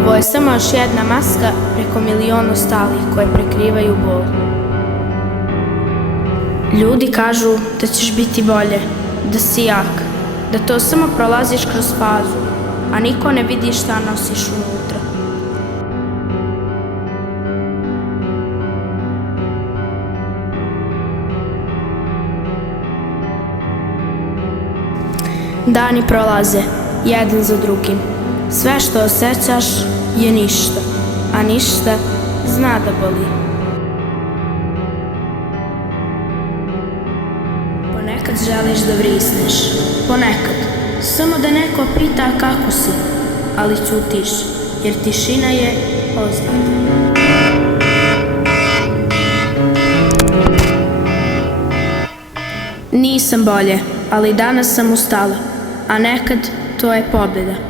Ovo je samo još jedna maska preko milion ostalih koje prekrivaju bol. Ljudi kažu da ćeš biti bolje, da si jak, da to samo prolaziš kroz fazu, a niko ne vidi šta nosiš unutra. Dani prolaze, jedan za drugim. Sve što osjećaš je ništa, a ništa zna da boli. Ponekad želiš da vrisneš, ponekad, samo da neko pita kako si, ali ćutiš, jer tišina je poznata. Nisam bolje, ali danas sam ustala, a nekad to je pobjeda.